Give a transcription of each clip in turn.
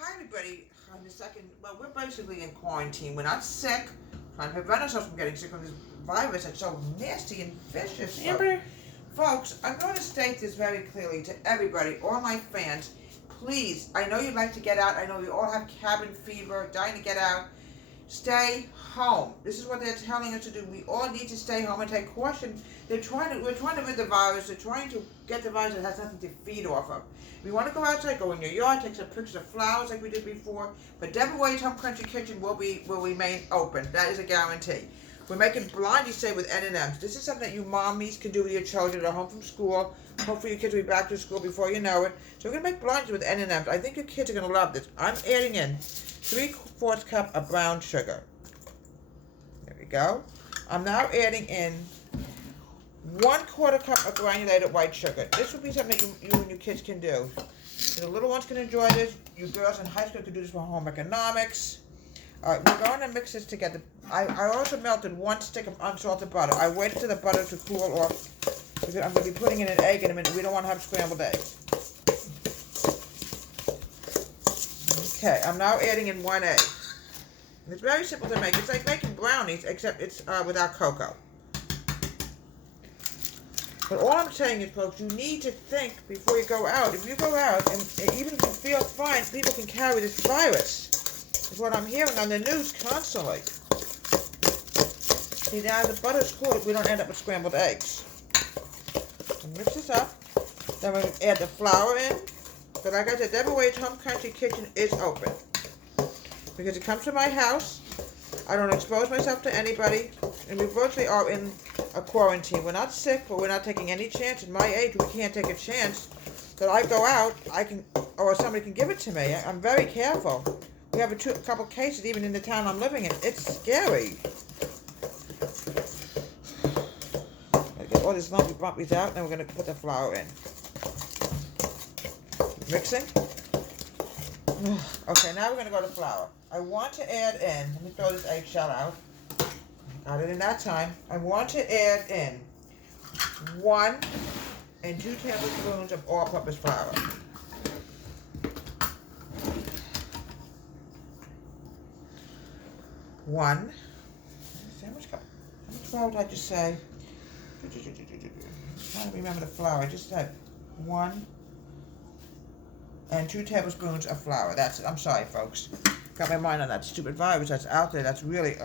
Hi everybody. On the second, well, we're basically in quarantine. We're not sick. Trying to prevent ourselves from getting sick from this virus that's so nasty and vicious. Amber. Folks, I'm going to state this very clearly to everybody, all my fans. Please, I know you'd like to get out. I know you all have cabin fever, dying to get out. Stay home. This is what they're telling us to do. We all need to stay home and take caution. We're trying to rid the virus. They're trying to get the virus that has nothing to feed off of. If you want to go outside, go in your yard, take some pictures of flowers like we did before. But Deborah Wade's Home Country Kitchen will remain open. That is a guarantee. We're making blondies say with M&Ms. This is something that you mommies can do with your children that are home from school. Hopefully your kids will be back to school before you know it. So we're going to make blondies with M&Ms. I think your kids are going to love this. I'm adding in 3/4 cup of brown sugar. There we go. I'm now adding in 1/4 cup of granulated white sugar. This would be something you and your kids can do. So the little ones can enjoy this. You girls in high school can do this for home economics. All right, we're going to mix this together. I also melted 1 stick of unsalted butter. I waited till the butter to cool off because I'm going to be putting in an egg in a minute. We don't want to have scrambled eggs. Okay, I'm now adding in 1 egg. It's very simple to make. It's like making brownies, except it's without cocoa. But all I'm saying is, folks, you need to think before you go out. If you go out, and even if you feel fine, people can carry this virus. Is what I'm hearing on the news constantly. See, now the butter's cooled, we don't end up with scrambled eggs. So mix this up. Then we add the flour in. But like I said, Deborah Wade's Home Country Kitchen is open. Because it comes to my house. I don't expose myself to anybody. And we virtually are in a quarantine. We're not sick, but we're not taking any chance. At my age, we can't take a chance that I go out, or somebody can give it to me. I'm very careful. We have a couple cases even in the town I'm living in. It's scary. Get all these lumpy bumpies out, and then we're going to put the flour in. Mixing. Okay, now we're going to go to flour. I want to add in, let me throw this eggshell out. Got it in that time. I want to add in 1 and 2 tablespoons of all-purpose flour. One. How much flour did I just say? I'm trying to remember the flour. I just said 1 and 2 tablespoons of flour. That's it. I'm sorry, folks. Got my mind on that stupid virus that's out there. That's really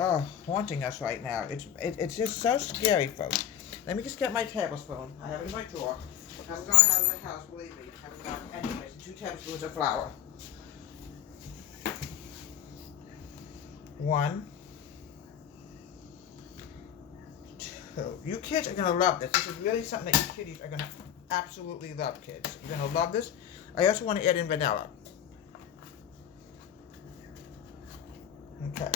haunting us right now. It's just so scary, folks. Let me just get my tablespoon. I have it in my drawer. I haven't gone out of the house, believe me. I haven't gone anyways. 2 tablespoons of flour. 1, 2. You kids are going to love this. This is really something that you kiddies are going to absolutely love, kids. You're going to love this. I also want to add in vanilla. Okay.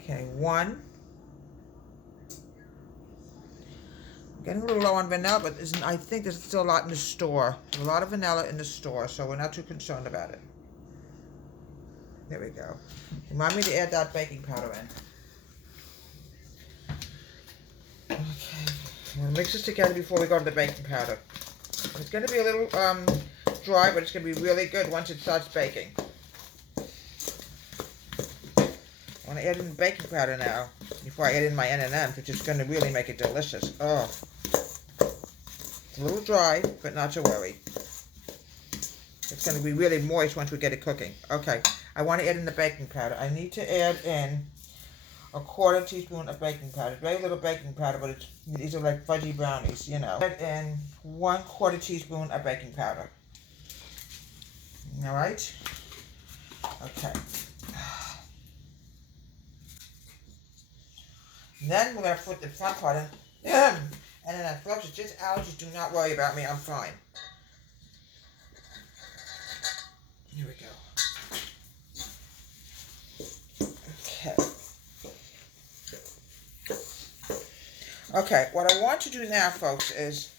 Okay, 1. I'm getting a little low on vanilla, but I think there's still a lot in the store. There's a lot of vanilla in the store, so we're not too concerned about it. There we go. Remind me to add that baking powder in. Okay. I'm going to mix this together before we go to the baking powder. It's going to be a little dry, but it's going to be really good once it starts baking. I want to add in the baking powder now before I add in my M&Ms, which is going to really make it delicious. Oh. It's a little dry, but not to worry. It's going to be really moist once we get it cooking. Okay, I want to add in the baking powder. I need to add in 1/4 teaspoon of baking powder. Very little baking powder, but these are like fudgy brownies, you know. Add in 1/4 teaspoon of baking powder. All right. Okay. And then we're going to put the front part in. And then, folks, it's just allergies. Do not worry about me. I'm fine. Here we go. Okay. Okay, what I want to do now, folks, is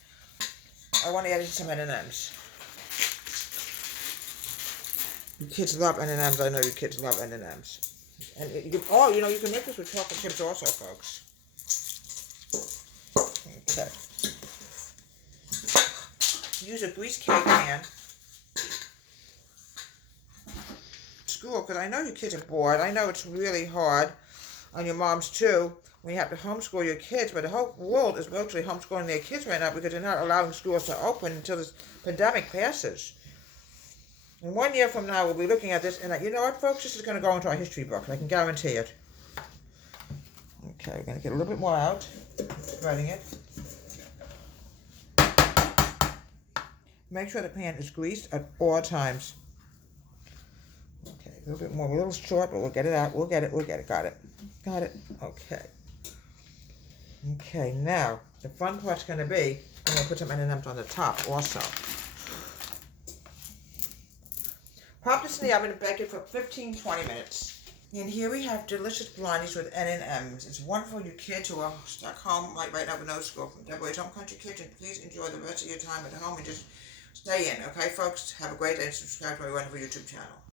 I want to add in some M&Ms. You kids love M&Ms. I know you kids love M&Ms. And you can make this with chocolate chips also, folks. Okay. use a grease cake pan. School, because I know your kids are bored. I know it's really hard on your moms too when you have to homeschool your kids, but the whole world is virtually homeschooling their kids right now because they're not allowing schools to open until this pandemic passes. And 1 year from now, we'll be looking at this, and you know what, folks? This is going to go into our history book. I can guarantee it. Okay, we're going to get a little bit more out, spreading it. Make sure the pan is greased at all times. Okay, a little bit more, a little short, but we'll get it out. We'll get it. Got it. Okay. Okay, now, the fun part's going to be, I'm going to put some M&Ms on the top also. Pop this in the oven and bake it for 15-20 minutes. And here we have delicious blondies with M&Ms. It's wonderful, you kids who are stuck home right now with no school. From Deborah's Home Country Kitchen, please enjoy the rest of your time at home and just stay in, okay, folks? Have a great day and subscribe to my wonderful YouTube channel.